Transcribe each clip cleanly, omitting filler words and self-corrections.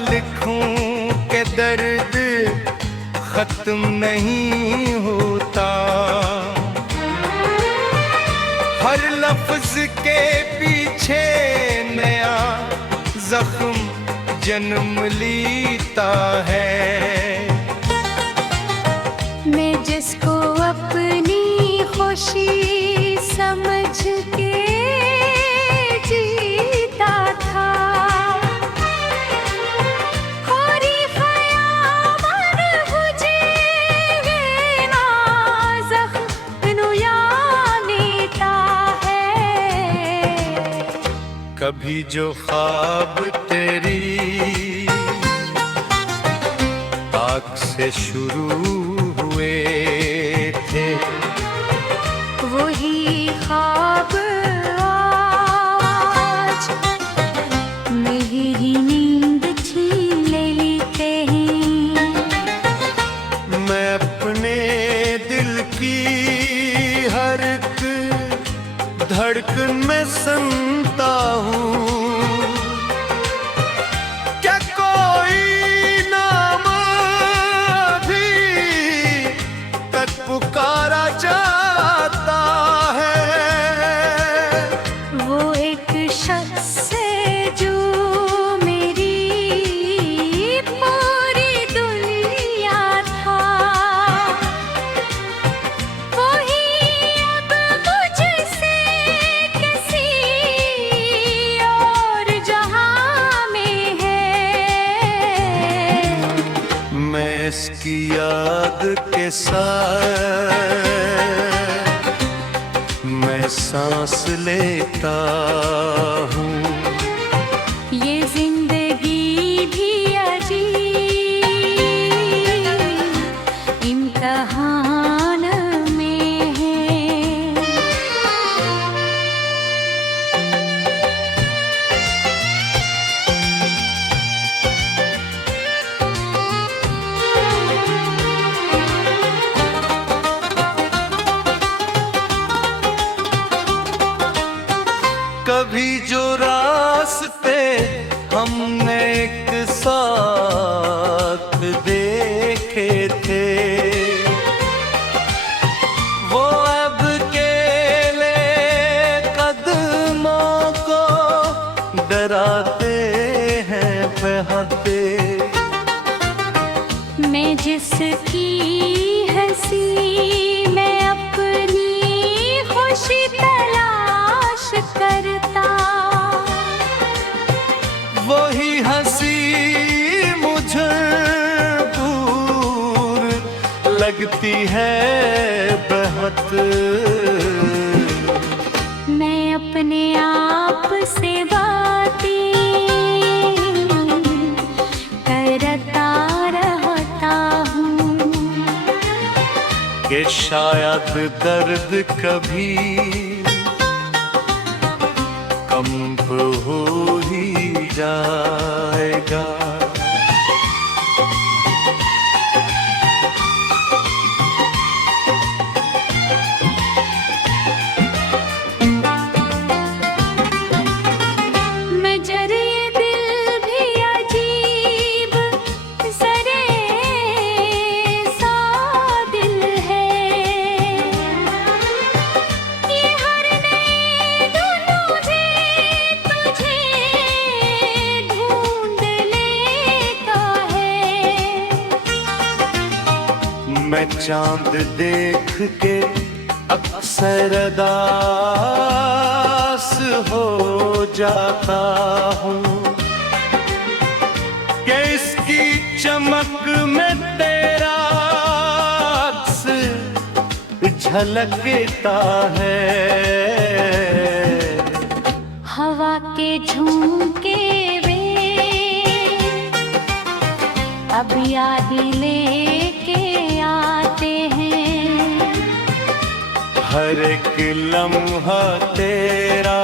लिखूं के दर्द खत्म नहीं होता। हर लफ्ज के पीछे नया जख्म जन्म लेता है। मैं जिसको अपनी खुशी समझ के जीता था, खोरी खयामत मुझे ना ज़ख्म यानीता है। कभी जो ख्वाब तेरी आँख से शुरू हुए थे, वही ख्वाब आज मेरी नींद छीन लेते हैं। मैं अपने दिल की हर एक धड़कन में सुनता हूँ। क्या कोई नाम भी तक पुकारा जाता है। वो एक शख्स है जो मेरी पूरी दुनिया था, वही अब मुझसे किसी और जहां में है। मैं इसकी याद के साथ मैं सांस लेता हूँ। ये जिंदगी भी अजीब इम्तिहान में है। कभी जो रास्ते हमने एक साथ देखे थे, वो अब अकेले कदमों को डराते हैं बहते। मैं जिसकी हंसी मैं अपनी खुशी तलाश करता, वही हंसी मुझे दूर लगती है बहुत। मैं अपने आप से बातें करता रहता हूँ कि शायद दर्द कभी कम हो ही जाएगा। मगर ये दिल भी अजीब ज़रे सा दिल है। ये हर नए धुन भी तुझे ढूंढ लेता है। मैं चांद देख के अक्सर उदास हो जाता हूँ कि इसकी चमक में तेरा अक्स झलकता है। हवा के झोंके में अब याद लेके आते हैं। हर एक लम्हा तेरा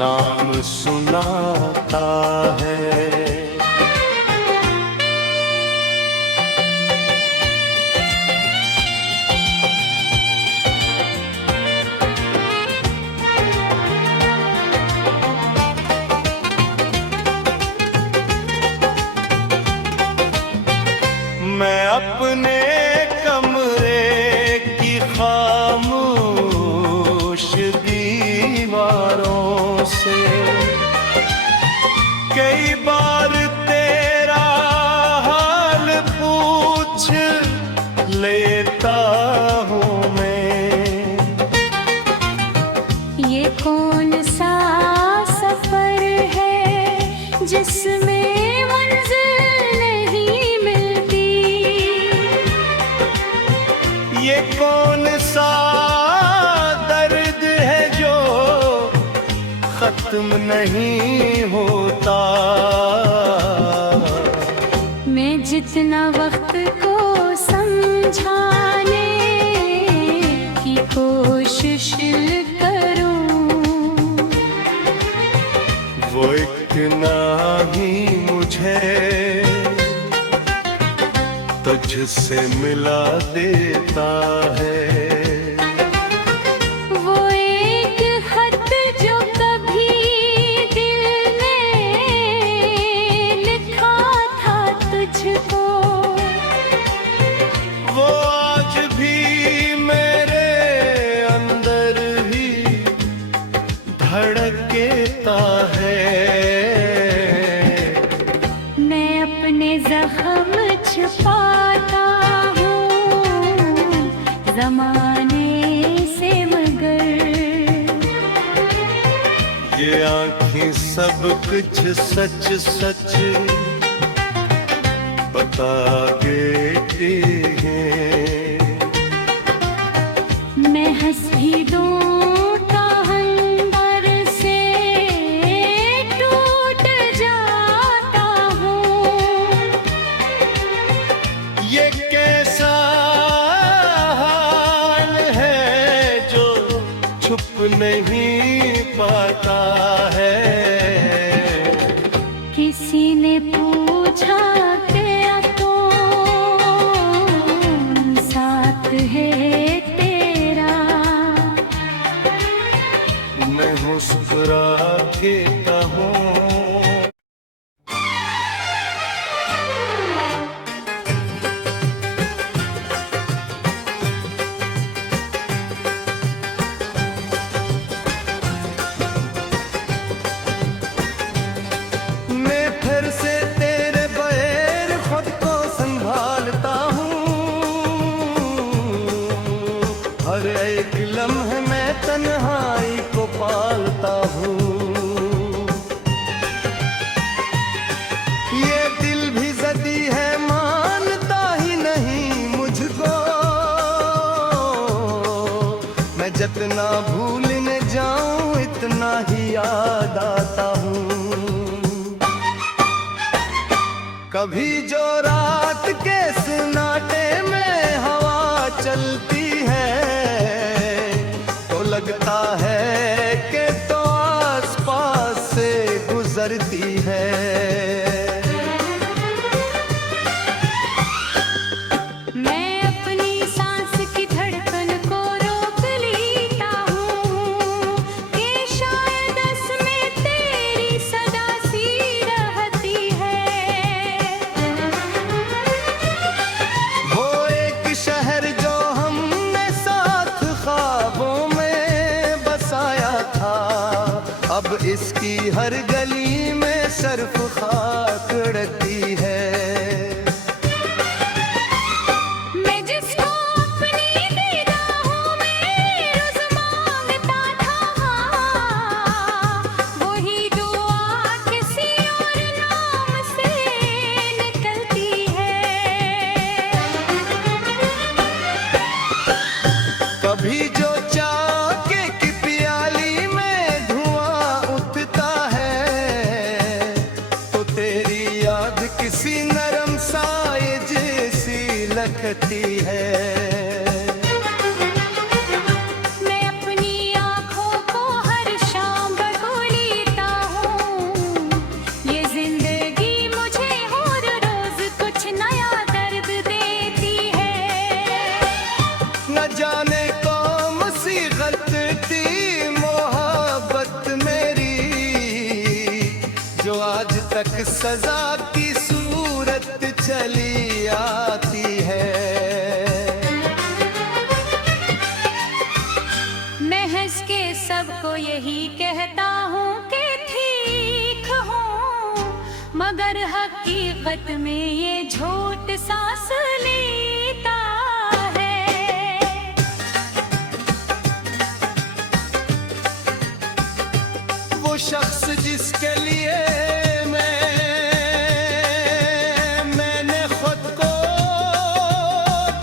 नाम सुनाता है। कई बार तेरा हाल पूछ लेता हूँ मैं। ये कौन सा सफर है जिसमें मंजिल नहीं मिलती। ये कौन सा दर्द है जो खत्म नहीं होता। मैं जितना वक्त को समझाने की कोशिश करूं, वो इतना ही मुझे तुझसे मिला देता है। वो एक खत जो कभी दिल में लिखा था तुझको, वो आज भी मेरे अंदर ही धड़कता है। मैं अपने जख्म छुपाता हूँ जमाने से, मगर ये आँखें सब कुछ सच सच बता देती हैं। मैं हंस भी दूँ तो अंदर से टूट जाता हूँ। ये कैसा हाल है जो छुप नहीं पाता है। किसी ने पूछा क्या कौन साथ है तेरा, मैं मुस्कुरा के कहूँ मैं फिर से तेरे बगैर खुद को संभालता हूँ। हर एक लम्हे मैं तन्हाई को पालता हूँ। ये दिल भी ज़दी है, मानता ही नहीं मुझको। मैं जितना भूलने जाऊं इतना ही याद आता हूँ। कभी जो रात के सन्नाटे में हवा चलती है तो लगता है कि तो आस पास से गुजरती है। मैं अपनी सांस की धड़कन को रोक लेता हूँ कि शायद इसमें तेरी सदा सी रहती है। वो एक शहर जो हमने साथ ख्वाबों में बसाया था, अब इसकी हर गली में सर्फ खाक रखती है। मैं जिसको अपनी निगाहों में रोज मांगता था, वही दुआ किसी और नाम से निकलती है। कभी जो चाके की प्याली में धुआं उठता है तो तेरी याद किसी नरम साए जैसी लगती है। मैं अपनी आँखों को हर शाम बगो लेता हूँ। ये जिंदगी मुझे हर रोज कुछ नया दर्द देती है। न जाने कौन सी गलती मोहब्बत मेरी जो आज तक सजा की सूरत चली आती है। मैं हंस के सबको यही कहता हूँ कि ठीक हूँ। मगर हकीकत में ये झूठ सांस लेता है। वो शख्स जिसके लिए मैंने खुद को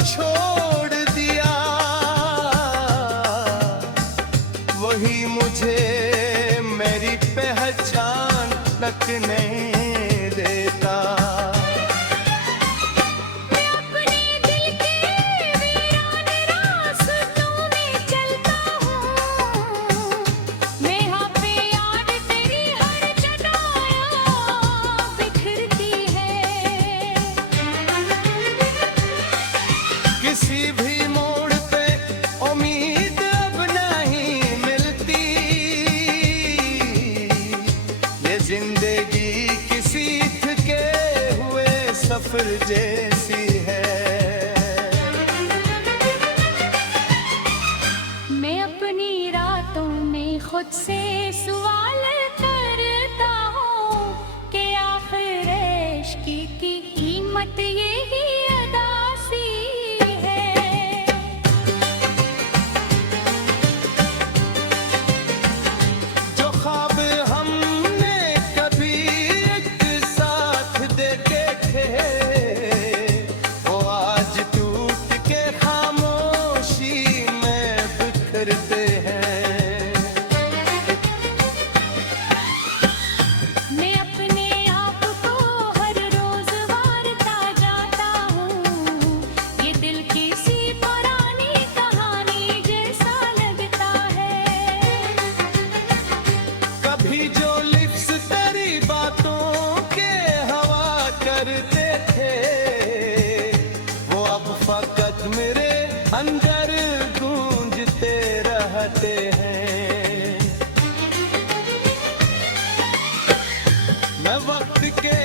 छोड़ दिया, वही मुझे मेरी पहचान तक नहीं देता। मैं अपने दिल के वीरान रास्तों में चलता हूँ, मैं यहाँ पे याद तेरी हर जगह बिखरती है। किसी भी मोड़ पे उम्मीद अब नहीं मिलती, ये जिंदगी किसी थके हुए सफर जैसी है। मैं अपनी रातों में खुद से सवाल करता हूँ कि आखिर इश्क की कीमत यही अदा सी है। जो ख्वाब हमने कभी एक साथ देखे थे, वो आज टूट के खामोशी में बिखरते हैं। मैं अपने आप को हर रोज वारता जाता हूँ, ये दिल किसी पुरानी कहानी जैसा लगता है। कभी जो लिप्स तेरी बातों के हवा करते थे, वो अब फकत मेरे अंदर गूंजते रहते हैं। मैं वक्त के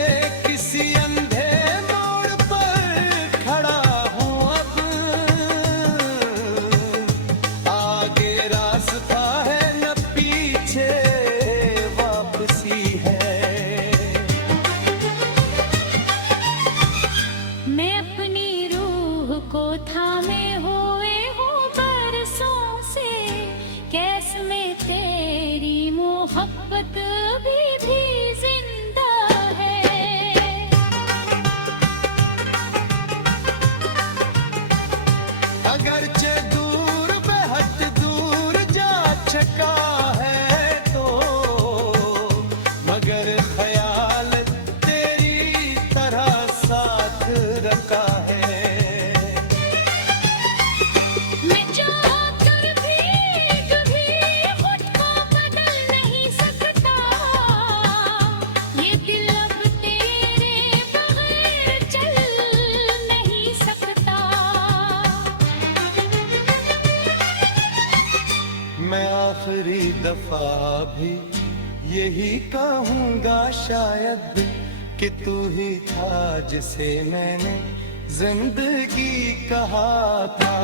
किसी अंधे मोड़ पर खड़ा हूँ अब, आगे रास्ता है न पीछे वापसी है। मैं अपनी रूह को थामे हुए हूँ बरसों से, कैस में तेरी मोहब्बत भी जिंदा है। अगरचे दूर बेहद दूर जा चुका है तो, मगर ख्याल तेरी तरह साथ रखा है। मैं चाहकर भी कभी खुद को बदल नहीं सकता, ये दिल अब तेरे बगैर चल नहीं सकता। मैं आखिरी दफा भी यही कहूँगा शायद कि तू ही था जिसे मैंने जिंदगी कहा था।